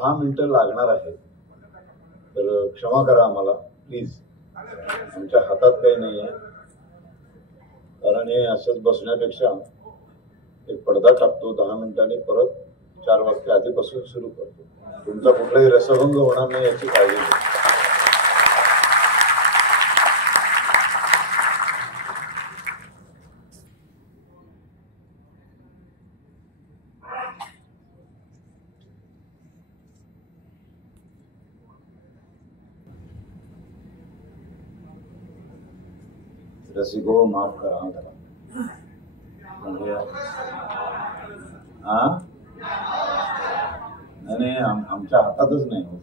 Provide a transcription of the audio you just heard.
10 मिनिटं लागणार आहे, तर क्षमा करा आम्हाला प्लीज. आमच्या हातात काही नाही आहे, कारण हे असंच बसण्यापेक्षा एक पडदा टाकतो, 10 मिनिटांनी परत 4 वाजता आधीपासून सुरू करतो. तुमचा कुठलाही रसभंग होणार नाही याची काळजी घ्या. रसिको माफ करा त्याला. म्हणजे नाही, आमच्या हातातच नाही होत.